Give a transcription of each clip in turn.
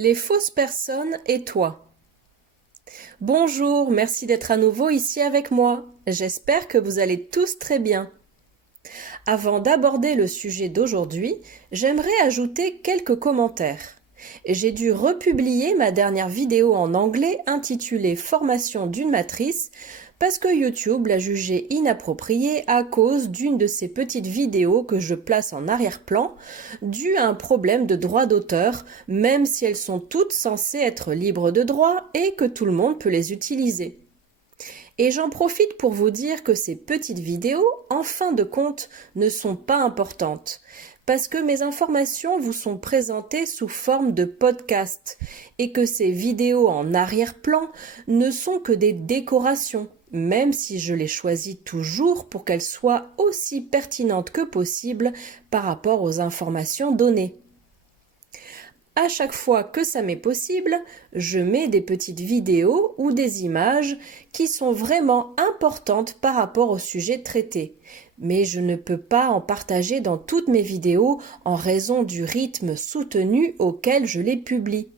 Les fausses personnes et toi. Bonjour, merci d'être à nouveau ici avec moi. J'espère que vous allez tous très bien. Avant d'aborder le sujet d'aujourd'hui, j'aimerais ajouter quelques commentaires. J'ai dû republier ma dernière vidéo en anglais intitulée Formation d'une matrice parce que YouTube l'a jugée inappropriée à cause d'une de ces petites vidéos que je place en arrière-plan due à un problème de droit d'auteur, même si elles sont toutes censées être libres de droit et que tout le monde peut les utiliser. Et j'en profite pour vous dire que ces petites vidéos, en fin de compte, ne sont pas importantes, parce que mes informations vous sont présentées sous forme de podcast, et que ces vidéos en arrière-plan ne sont que des décorations, même si je les choisis toujours pour qu'elles soient aussi pertinentes que possible par rapport aux informations données. À chaque fois que ça m'est possible, je mets des petites vidéos ou des images qui sont vraiment importantes par rapport au sujet traité. Mais je ne peux pas en partager dans toutes mes vidéos en raison du rythme soutenu auquel je les publie.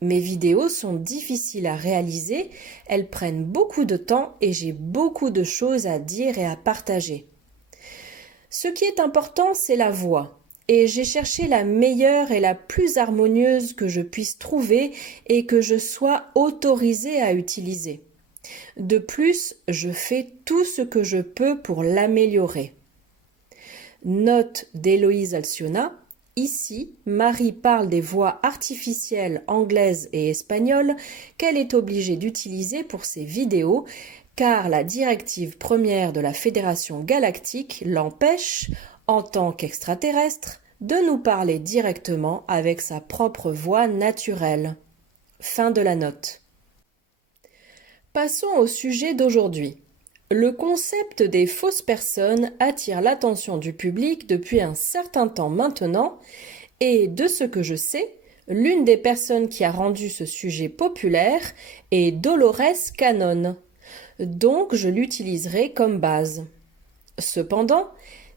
Mes vidéos sont difficiles à réaliser, elles prennent beaucoup de temps et j'ai beaucoup de choses à dire et à partager. Ce qui est important, c'est la voix. Et j'ai cherché la meilleure et la plus harmonieuse que je puisse trouver et que je sois autorisée à utiliser. De plus, je fais tout ce que je peux pour l'améliorer. Note d'Héloïse Alciona. Ici, Marie parle des voix artificielles anglaises et espagnoles qu'elle est obligée d'utiliser pour ses vidéos, car la directive première de la Fédération Galactique l'empêche, en tant qu'extraterrestre, de nous parler directement avec sa propre voix naturelle. Fin de la note. Passons au sujet d'aujourd'hui. Le concept des fausses personnes attire l'attention du public depuis un certain temps maintenant et, de ce que je sais, l'une des personnes qui a rendu ce sujet populaire est Dolores Cannon. Donc je l'utiliserai comme base. Cependant,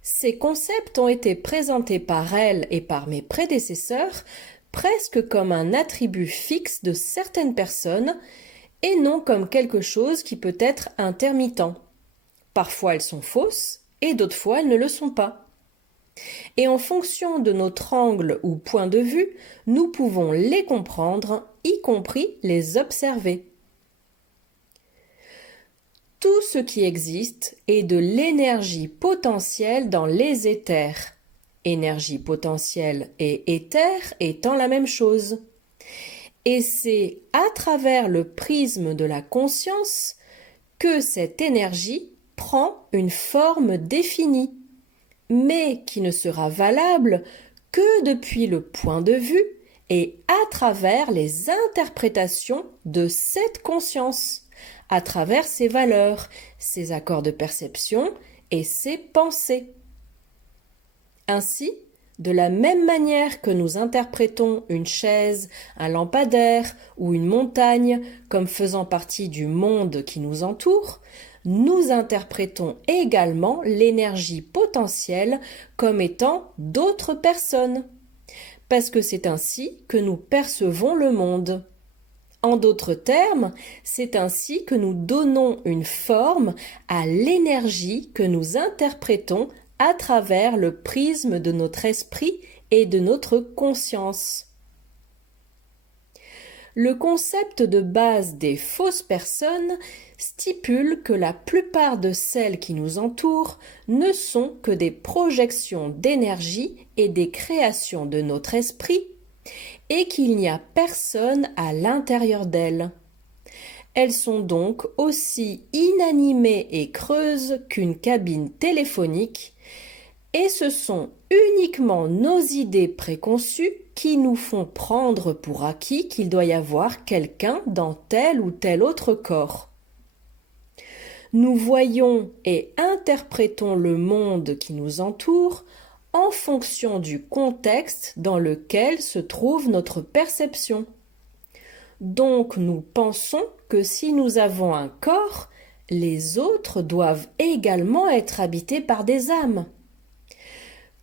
ces concepts ont été présentés par elle et par mes prédécesseurs presque comme un attribut fixe de certaines personnes et non comme quelque chose qui peut être intermittent. Parfois elles sont fausses et d'autres fois elles ne le sont pas. Et en fonction de notre angle ou point de vue, nous pouvons les comprendre, y compris les observer. Tout ce qui existe est de l'énergie potentielle dans les éthers. Énergie potentielle et éther étant la même chose. Et c'est à travers le prisme de la conscience que cette énergie prend une forme définie, mais qui ne sera valable que depuis le point de vue et à travers les interprétations de cette conscience, à travers ses valeurs, ses accords de perception et ses pensées. Ainsi, de la même manière que nous interprétons une chaise, un lampadaire ou une montagne comme faisant partie du monde qui nous entoure, nous interprétons également l'énergie potentielle comme étant d'autres personnes, parce que c'est ainsi que nous percevons le monde. En d'autres termes, c'est ainsi que nous donnons une forme à l'énergie que nous interprétons à travers le prisme de notre esprit et de notre conscience. Le concept de base des fausses personnes stipule que la plupart de celles qui nous entourent ne sont que des projections d'énergie et des créations de notre esprit et qu'il n'y a personne à l'intérieur d'elles. Elles sont donc aussi inanimées et creuses qu'une cabine téléphonique, et ce sont uniquement nos idées préconçues qui nous font prendre pour acquis qu'il doit y avoir quelqu'un dans tel ou tel autre corps. Nous voyons et interprétons le monde qui nous entoure en fonction du contexte dans lequel se trouve notre perception. Donc nous pensons que si nous avons un corps, les autres doivent également être habités par des âmes.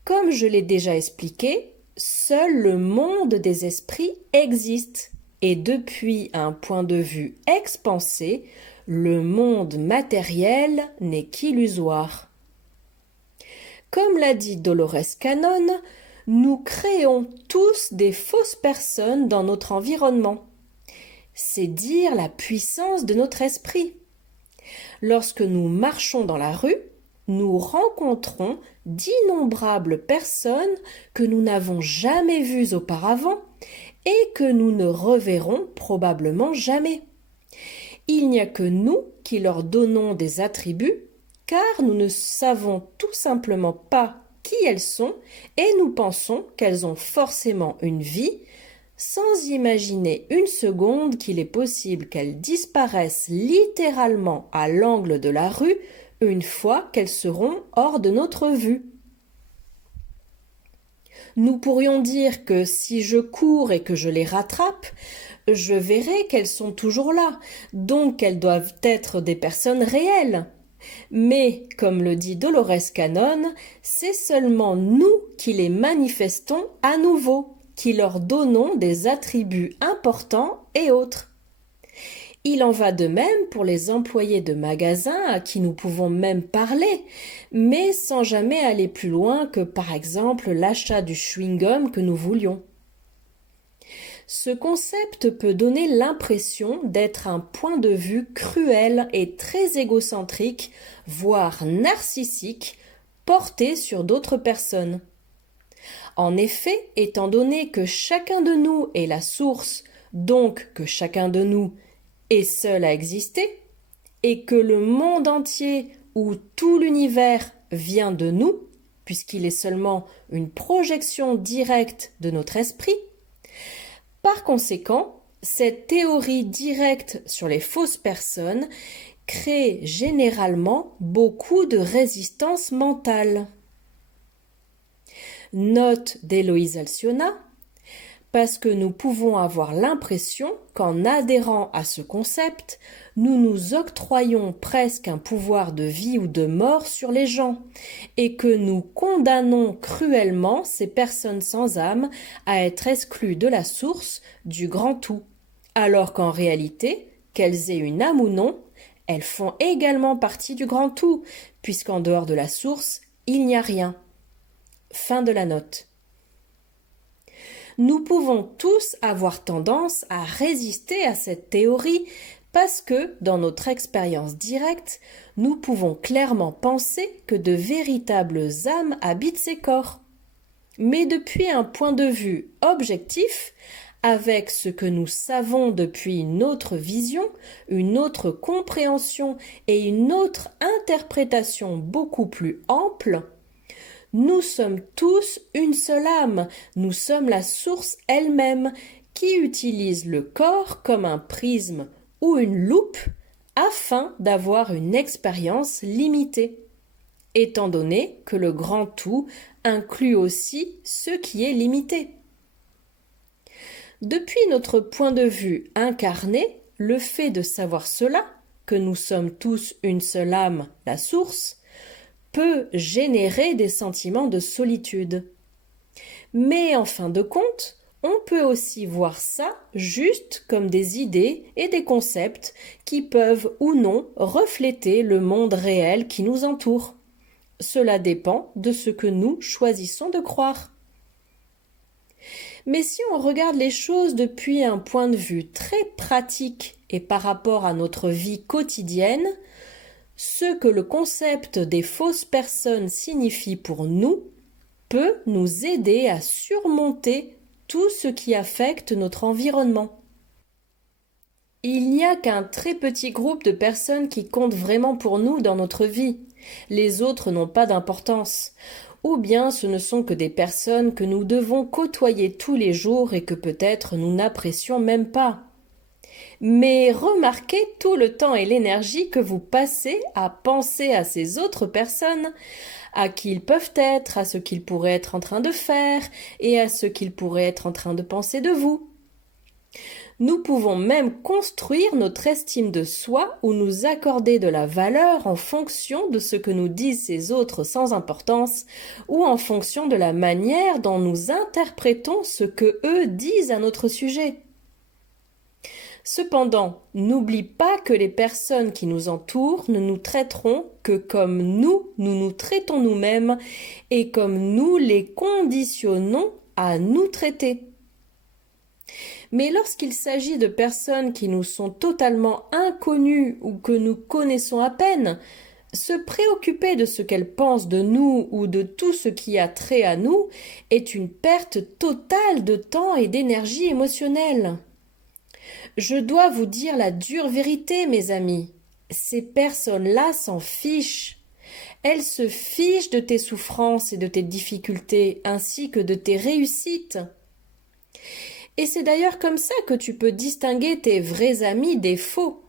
Comme je l'ai déjà expliqué, Seul le monde des esprits existe, et depuis un point de vue expansé, le monde matériel n'est qu'illusoire. Comme l'a dit Dolores Cannon, nous créons tous des fausses personnes dans notre environnement. C'est dire la puissance de notre esprit. Lorsque nous marchons dans la rue, nous rencontrons d'innombrables personnes que nous n'avons jamais vues auparavant et que nous ne reverrons probablement jamais. Il n'y a que nous qui leur donnons des attributs, car nous ne savons tout simplement pas qui elles sont et nous pensons qu'elles ont forcément une vie, sans imaginer une seconde qu'il est possible qu'elles disparaissent littéralement à l'angle de la rue une fois qu'elles seront hors de notre vue. Nous pourrions dire que si je cours et que je les rattrape, je verrai qu'elles sont toujours là, donc elles doivent être des personnes réelles. Mais, comme le dit Dolores Cannon, c'est seulement nous qui les manifestons à nouveau, qui leur donnons des attributs importants et autres. Il en va de même pour les employés de magasins à qui nous pouvons même parler, mais sans jamais aller plus loin que par exemple l'achat du chewing-gum que nous voulions. Ce concept peut donner l'impression d'être un point de vue cruel et très égocentrique, voire narcissique, porté sur d'autres personnes. En effet, étant donné que chacun de nous est la source, donc que chacun de nous est seul à exister, et que le monde entier ou tout l'univers vient de nous, puisqu'il est seulement une projection directe de notre esprit, par conséquent, cette théorie directe sur les fausses personnes crée généralement beaucoup de résistance mentale. Note d'Héloïse Alcyona, parce que nous pouvons avoir l'impression qu'en adhérant à ce concept, nous nous octroyons presque un pouvoir de vie ou de mort sur les gens, et que nous condamnons cruellement ces personnes sans âme à être exclues de la source du grand tout, alors qu'en réalité, qu'elles aient une âme ou non, elles font également partie du grand tout, puisqu'en dehors de la source, il n'y a rien. Fin de la note. Nous pouvons tous avoir tendance à résister à cette théorie parce que, dans notre expérience directe, nous pouvons clairement penser que de véritables âmes habitent ces corps. Mais depuis un point de vue objectif, avec ce que nous savons depuis une autre vision, une autre compréhension et une autre interprétation beaucoup plus ample, nous sommes tous une seule âme, nous sommes la source elle-même qui utilise le corps comme un prisme ou une loupe afin d'avoir une expérience limitée, étant donné que le grand tout inclut aussi ce qui est limité. Depuis notre point de vue incarné, le fait de savoir cela, que nous sommes tous une seule âme, la source, peut générer des sentiments de solitude. Mais en fin de compte, on peut aussi voir ça juste comme des idées et des concepts qui peuvent ou non refléter le monde réel qui nous entoure. Cela dépend de ce que nous choisissons de croire. Mais si on regarde les choses depuis un point de vue très pratique et par rapport à notre vie quotidienne, ce que le concept des fausses personnes signifie pour nous peut nous aider à surmonter tout ce qui affecte notre environnement. Il n'y a qu'un très petit groupe de personnes qui comptent vraiment pour nous dans notre vie. Les autres n'ont pas d'importance. Ou bien ce ne sont que des personnes que nous devons côtoyer tous les jours et que peut-être nous n'apprécions même pas. Mais remarquez tout le temps et l'énergie que vous passez à penser à ces autres personnes, à qui ils peuvent être, à ce qu'ils pourraient être en train de faire et à ce qu'ils pourraient être en train de penser de vous. Nous pouvons même construire notre estime de soi ou nous accorder de la valeur en fonction de ce que nous disent ces autres sans importance ou en fonction de la manière dont nous interprétons ce que eux disent à notre sujet. Cependant, n'oublie pas que les personnes qui nous entourent ne nous traiteront que comme nous nous traitons nous-mêmes et comme nous les conditionnons à nous traiter. Mais lorsqu'il s'agit de personnes qui nous sont totalement inconnues ou que nous connaissons à peine, se préoccuper de ce qu'elles pensent de nous ou de tout ce qui a trait à nous est une perte totale de temps et d'énergie émotionnelle. Je dois vous dire la dure vérité, mes amis. Ces personnes-là s'en fichent. Elles se fichent de tes souffrances et de tes difficultés, ainsi que de tes réussites. Et c'est d'ailleurs comme ça que tu peux distinguer tes vrais amis des faux.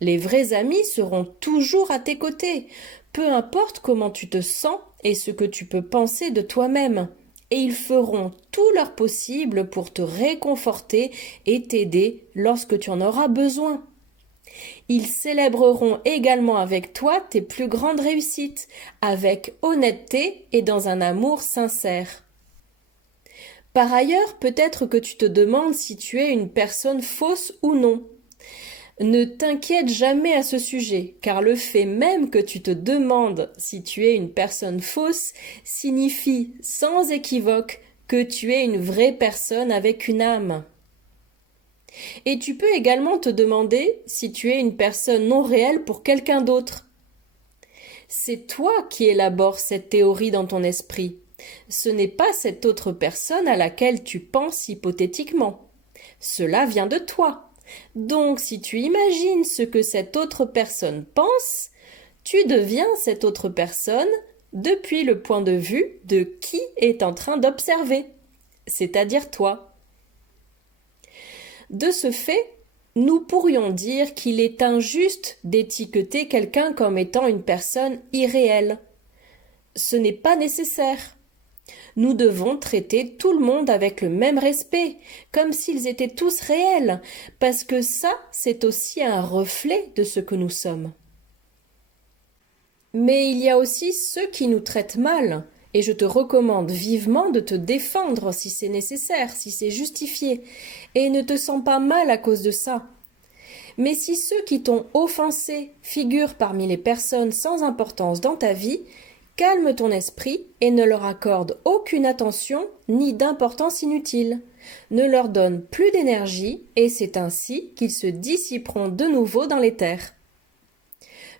Les vrais amis seront toujours à tes côtés, peu importe comment tu te sens et ce que tu peux penser de toi-même. Et ils feront tout leur possible pour te réconforter et t'aider lorsque tu en auras besoin. Ils célébreront également avec toi tes plus grandes réussites, avec honnêteté et dans un amour sincère. Par ailleurs, peut-être que tu te demandes si tu es une personne fausse ou non. Ne t'inquiète jamais à ce sujet, car le fait même que tu te demandes si tu es une personne fausse signifie sans équivoque que tu es une vraie personne avec une âme. Et tu peux également te demander si tu es une personne non réelle pour quelqu'un d'autre. C'est toi qui élabores cette théorie dans ton esprit. Ce n'est pas cette autre personne à laquelle tu penses hypothétiquement. Cela vient de toi. Donc, si tu imagines ce que cette autre personne pense, tu deviens cette autre personne depuis le point de vue de qui est en train d'observer, c'est-à-dire toi. De ce fait, nous pourrions dire qu'il est injuste d'étiqueter quelqu'un comme étant une personne irréelle. Ce n'est pas nécessaire. Nous devons traiter tout le monde avec le même respect, comme s'ils étaient tous réels, parce que ça, c'est aussi un reflet de ce que nous sommes. Mais il y a aussi ceux qui nous traitent mal, et je te recommande vivement de te défendre si c'est nécessaire, si c'est justifié, et ne te sens pas mal à cause de ça. Mais si ceux qui t'ont offensé figurent parmi les personnes sans importance dans ta vie, calme ton esprit et ne leur accorde aucune attention ni d'importance inutile. Ne leur donne plus d'énergie et c'est ainsi qu'ils se dissiperont de nouveau dans l'éther.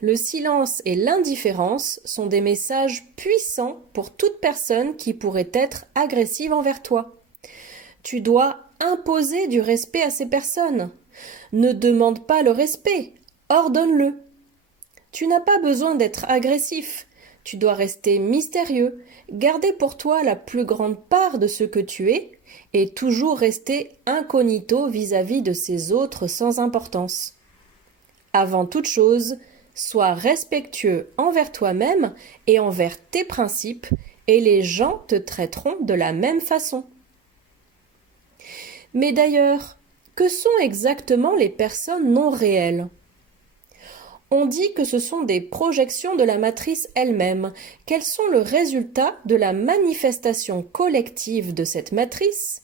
Le silence et l'indifférence sont des messages puissants pour toute personne qui pourrait être agressive envers toi. Tu dois imposer du respect à ces personnes. Ne demande pas le respect, ordonne-le. Tu n'as pas besoin d'être agressif. Tu dois rester mystérieux, garder pour toi la plus grande part de ce que tu es et toujours rester incognito vis-à-vis de ces autres sans importance. Avant toute chose, sois respectueux envers toi-même et envers tes principes et les gens te traiteront de la même façon. Mais d'ailleurs, que sont exactement les personnes non réelles ? On dit que ce sont des projections de la matrice elle-même, qu'elles sont le résultat de la manifestation collective de cette matrice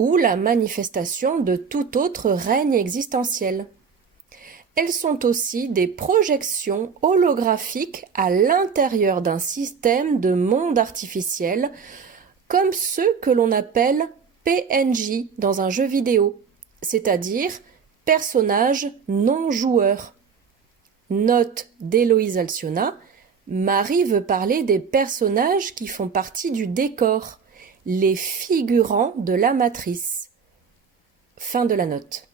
ou la manifestation de tout autre règne existentiel. Elles sont aussi des projections holographiques à l'intérieur d'un système de monde artificiel, comme ceux que l'on appelle PNJ dans un jeu vidéo, c'est-à-dire personnages non joueurs. Note d'Héloïse Alciona, Marie veut parler des personnages qui font partie du décor, les figurants de la matrice. Fin de la note.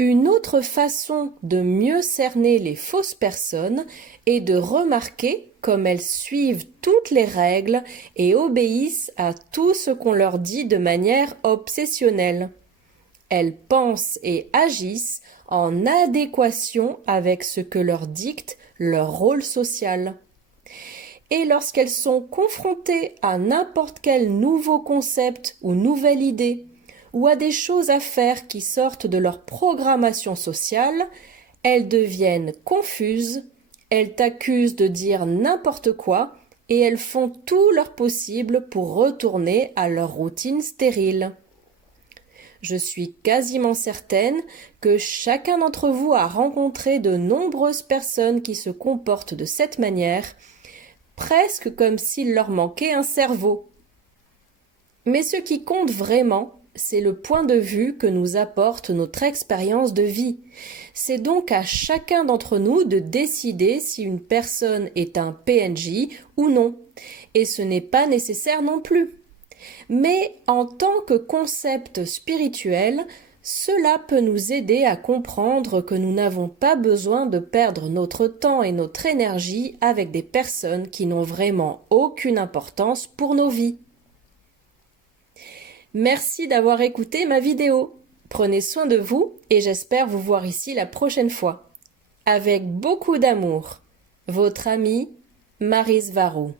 Une autre façon de mieux cerner les fausses personnes est de remarquer comme elles suivent toutes les règles et obéissent à tout ce qu'on leur dit de manière obsessionnelle. Elles pensent et agissent en adéquation avec ce que leur dicte leur rôle social. Et lorsqu'elles sont confrontées à n'importe quel nouveau concept ou nouvelle idée, ou à des choses à faire qui sortent de leur programmation sociale, elles deviennent confuses, elles t'accusent de dire n'importe quoi et elles font tout leur possible pour retourner à leur routine stérile. Je suis quasiment certaine que chacun d'entre vous a rencontré de nombreuses personnes qui se comportent de cette manière, presque comme s'il leur manquait un cerveau. Mais ce qui compte vraiment, c'est le point de vue que nous apporte notre expérience de vie. C'est donc à chacun d'entre nous de décider si une personne est un PNJ ou non. Et ce n'est pas nécessaire non plus. Mais en tant que concept spirituel, cela peut nous aider à comprendre que nous n'avons pas besoin de perdre notre temps et notre énergie avec des personnes qui n'ont vraiment aucune importance pour nos vies. Merci d'avoir écouté ma vidéo. Prenez soin de vous et j'espère vous voir ici la prochaine fois. Avec beaucoup d'amour, votre amie Maryse Varro.